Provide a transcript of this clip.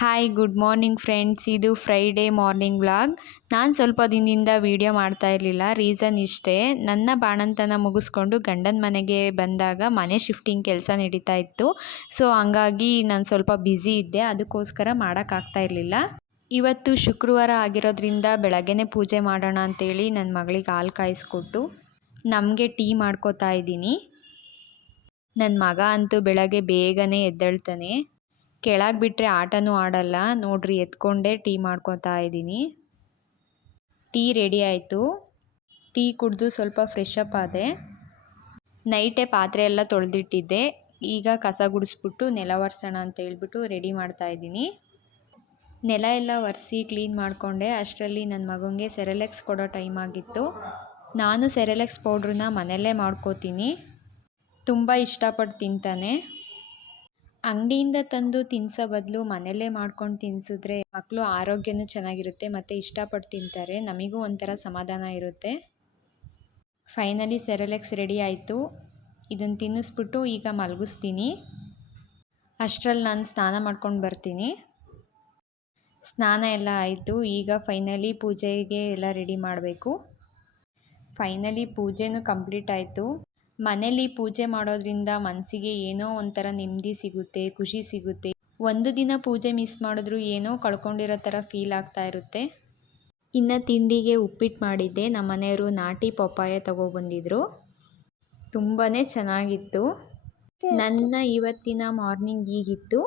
Hi good morning friends. ಇದು Friday morning vlog. ನಾನು ಸ್ವಲ್ಪ ದಿನದಿಂದ ವೀಡಿಯೋ ಮಾಡ್ತಾ ಇರಲಿಲ್ಲ. ರೀಸನ್ ಇಷ್ಟೇ, ನನ್ನ ಬಾಣಂತನ ಮುಗಿಸ್ಕೊಂಡು ಗಂಡನ ಮನೆಗೆ ಬಂದಾಗ ಮನೆ ಶಿಫ್ಟಿಂಗ್ ಕೆಲಸ ನಡೀತಾ ಇತ್ತು. ಸೊ ಹಂಗಾಗಿ ನಾನು ಸ್ವಲ್ಪ ಬ್ಯುಸಿ ಇದ್ದೆ, ಅದಕ್ಕೋಸ್ಕರ ಮಾಡೋಕ್ಕಾಗ್ತಾ ಇರಲಿಲ್ಲ. ಇವತ್ತು ಶುಕ್ರವಾರ ಆಗಿರೋದ್ರಿಂದ ಬೆಳಗ್ಗೆನೇ ಪೂಜೆ ಮಾಡೋಣ ಅಂತೇಳಿ ನನ್ನ ಮಗಳಿಗೆ ಹಾಲು ಕಾಯಿಸ್ಕೊಟ್ಟು ನಮಗೆ ಟೀ ಮಾಡ್ಕೋತಾ ಇದ್ದೀನಿ. ನನ್ನ ಮಗ ಅಂತೂ ಬೆಳಗ್ಗೆ ಬೇಗನೆ ಎದ್ದೇಳ್ತಾನೆ. ಕೆಳಗೆ ಬಿಟ್ಟರೆ ಆಟನೂ ಆಡಲ್ಲ. ನೋಡ್ರಿ, ಎತ್ಕೊಂಡೇ ಟೀ ಮಾಡ್ಕೊತಾ ಇದ್ದೀನಿ. ಟೀ ರೆಡಿ ಆಯಿತು. ಟೀ ಕುಡಿದು ಸ್ವಲ್ಪ ಫ್ರೆಶ್ ಅಪ್ ಆದೆ. ನೈಟೇ ಪಾತ್ರೆ ಎಲ್ಲ ತೊಳೆದಿಟ್ಟಿದ್ದೆ. ಈಗ ಕಸ ಗುಡಿಸ್ಬಿಟ್ಟು ನೆಲ ಒರೆಸೋಣ ಅಂತ ಹೇಳ್ಬಿಟ್ಟು ರೆಡಿ ಮಾಡ್ತಾ ಇದ್ದೀನಿ. ನೆಲ ಎಲ್ಲ ಒರೆಸಿ ಕ್ಲೀನ್ ಮಾಡಿಕೊಂಡೆ. ಅಷ್ಟರಲ್ಲಿ ನನ್ನ ಮಗನಿಗೆ ಸೆರೆಲೆಕ್ಸ್ ಕೊಡೋ ಟೈಮ್ ಆಗಿತ್ತು. ನಾನು ಸೆರೆಲೆಕ್ಸ್ ಪೌಡ್ರನ್ನ ಮನೆಯಲ್ಲೇ ಮಾಡ್ಕೋತೀನಿ. ತುಂಬ ಇಷ್ಟಪಟ್ಟು ತಿಂತಾನೆ. ಅಂಗಡಿಯಿಂದ ತಂದು ತಿನ್ನಿಸೋ ಬದಲು ಮನೆಯಲ್ಲೇ ಮಾಡ್ಕೊಂಡು ತಿನ್ನಿಸಿದ್ರೆ ಮಕ್ಕಳು ಆರೋಗ್ಯನೂ ಚೆನ್ನಾಗಿರುತ್ತೆ ಮತ್ತು ಇಷ್ಟಪಟ್ಟು ತಿಂತಾರೆ. ನಮಗೂ ಒಂಥರ ಸಮಾಧಾನ ಇರುತ್ತೆ. ಫೈನಲಿ ಸೆರೆಲೆಕ್ಸ್ ರೆಡಿ ಆಯಿತು. ಇದನ್ನು ತಿನ್ನಿಸ್ಬಿಟ್ಟು ಈಗ ಮಲಗಿಸ್ತೀನಿ. ಅಷ್ಟರಲ್ಲಿ ನಾನು ಸ್ನಾನ ಮಾಡ್ಕೊಂಡು ಬರ್ತೀನಿ. ಸ್ನಾನ ಎಲ್ಲ ಆಯಿತು. ಈಗ ಫೈನಲಿ ಪೂಜೆಗೆ ಎಲ್ಲ ರೆಡಿ ಮಾಡಬೇಕು. ಫೈನಲಿ ಪೂಜೆನೂ ಕಂಪ್ಲೀಟ್ ಆಯಿತು. ಮನೇಲಿ ಪೂಜೆ ಮಾಡೋದ್ರಿಂದ ಮನಸ್ಸಿಗೆ ಏನೋ ಒಂಥರ ನೆಮ್ಮದಿ ಸಿಗುತ್ತೆ, ಖುಷಿ ಸಿಗುತ್ತೆ. ಒಂದು ದಿನ ಪೂಜೆ ಮಿಸ್ ಮಾಡಿದ್ರೂ ಏನೋ ಕಳ್ಕೊಂಡಿರೋ ಥರ ಫೀಲ್ ಆಗ್ತಾ ಇರುತ್ತೆ. ಇನ್ನು ತಿಂಡಿಗೆ ಉಪ್ಪಿಟ್ಟು ಮಾಡಿದ್ದೆ. ನಮ್ಮ ಮನೆಯವರು ನಾಟಿ ಪಪ್ಪಾಯ ತಗೊಬಂದಿದ್ರು. ತುಂಬಾ ಚೆನ್ನಾಗಿತ್ತು. ನನ್ನ ಇವತ್ತಿನ ಮಾರ್ನಿಂಗ್ ಹೀಗಿತ್ತು.